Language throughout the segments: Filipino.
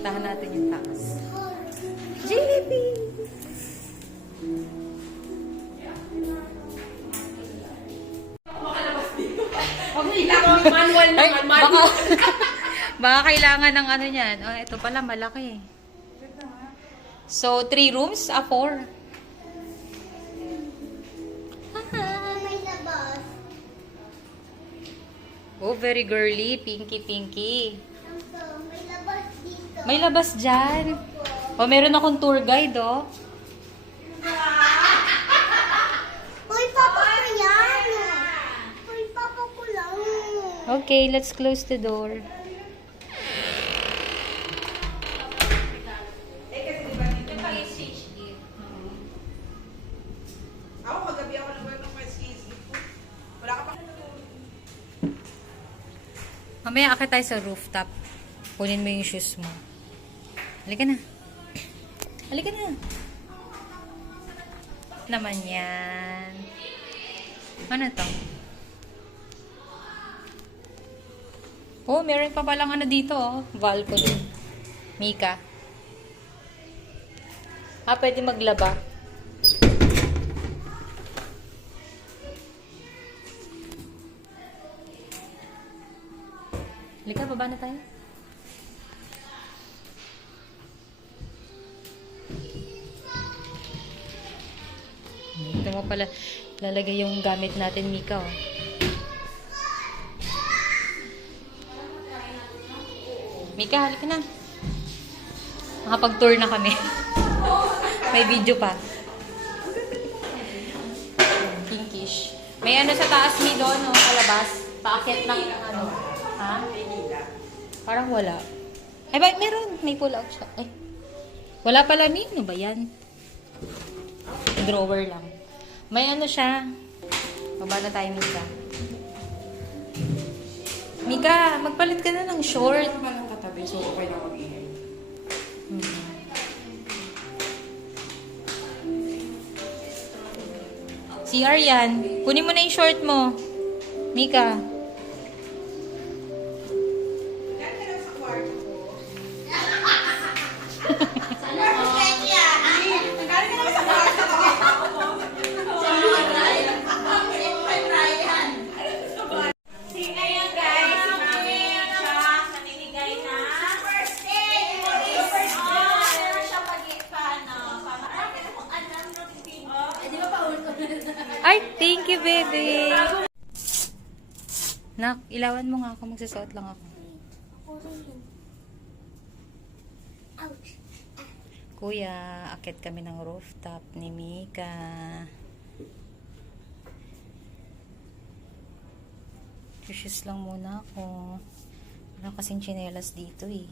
Tahan natin yung taas. JP! Manual naman, manual. Baka kailangan ng ano yan. Oh, ito pala, malaki. So, 3 rooms? 4? May labas. Oh, very girly. Pinky, pinky. May labas dito. May labas dyan. Oh, meron akong tour guide, oh. Uy, papa ko yan. Uy, papa ko lang. Okay, let's close the door. Ako, kagabi ako nag-work ng SKS. Wala ka pa. Mamaya akit tayo sa rooftop. Kunin mo yung shoes mo. Halika na. Halika na. Naman yan. Ano to? Oh, meron pa palang ano dito, oh. Balcony. Mika. Ah, pwede maglaba. Halika, baba na tayo. Ito mo pala lalagay yung gamit natin, Mika, oh. Mika, halika na. Nakapag-tour na kami. May video pa. Pinkish. May ano sa taas, Mi, doon, no? Palabas. Paakyat ng ano. Ha? Parang wala. Ay, ba, meron. May pull-out siya. Ay. Wala pala, Mi. Ano ba yan? Drawer lang. May ano siya. Baba na tayo, Mika. Mika, magpalit ka na ng short. Naman ang katabi, so okay na mag-ihay. CR yan. Kunin mo na yung short mo. Mika. Yan ka lang sa kwarto ko. Perfect yan. Galing ka naman sa kwarto ko. Ayan guys, si Mami siya naninigay na first day. Meron siya paano. Di ba pa ulit ko Ay, thank you, baby. Nak, ilawan mo nga ako. Magsusuot lang ako. Ouch. Kuya, akit kami ng rooftop ni Mika. Shoes lang muna ako. Wala kasing tsinelas dito eh.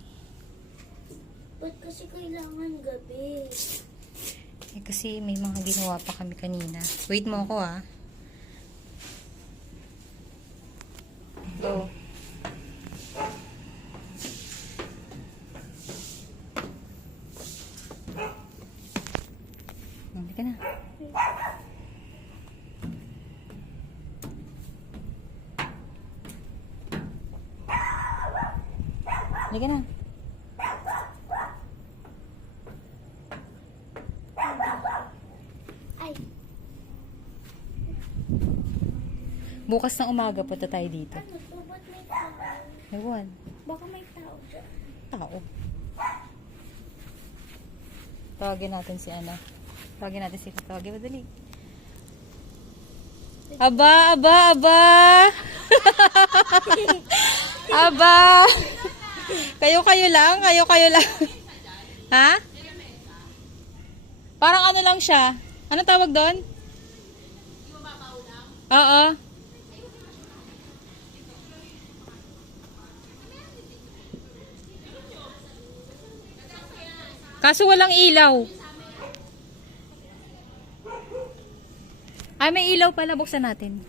Ba't kasi kailangan gabi? Eh kasi may mga ginawa pa kami kanina. Wait mo ako ah. Go. Hindi ka na. Hindi ka na. Ay, Bukas ng umaga punta tayo dito. ano to? Ba't may tao? Ewan. Baka may tao dyan. Tao. Tawagin natin si Ana. Tawagin natin si Tawagin madali. Aba, aba, aba! Aba! Kayo-kayo lang, kayo-kayo lang. Ha? Parang ano lang siya. Ano tawag doon? Oo. Kaso walang ilaw. Ay, may ilaw pala. Buksan natin.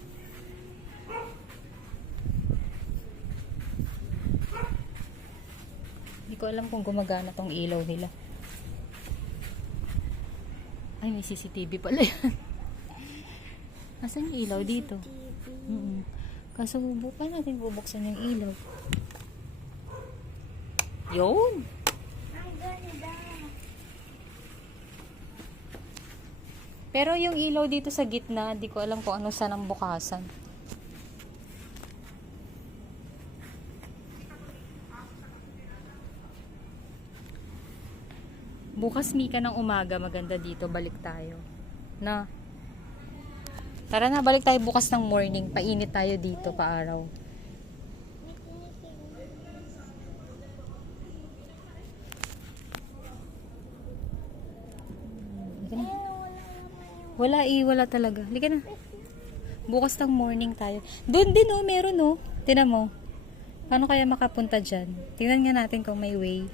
Hindi ko alam kung gumagana tong ilaw nila. Ay, may CCTV pala yan. Asan yung ilaw dito? Kaso bukan natin bubuksan yung ilaw. Yun! Pero yung ilaw dito sa gitna, di ko alam kung ano saan ang bukasan. Bukas Mika ng umaga, maganda dito, balik tayo. Na. Tara na, balik tayo bukas ng morning. Painit tayo dito, paaraw. Wala talaga. Halika na. Bukas ng morning tayo. Doon din oh, meron oh. Tingnan mo. Paano kaya makapunta dyan? Tingnan nga natin kung may way.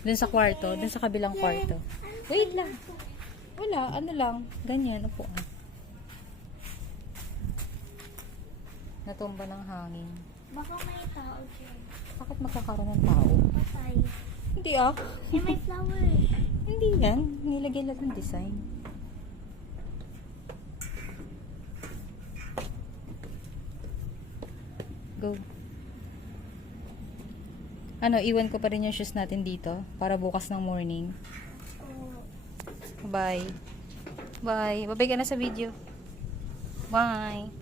Doon sa kwarto, doon sa kabilang kwarto. Wait lang. Wala, ano lang. Ganyan, upuan. Natumba ng hangin. Baka may tao dyan. Bakit magkakaroon ng tao? Patay. Hindi ah. Eh, may flower. Hindi yan. Nilagay lang ng design. Go. Ano, iwan ko pa rin yung shoes natin dito para bukas ng morning. Bye. Bye. Babay ka na sa video. Bye.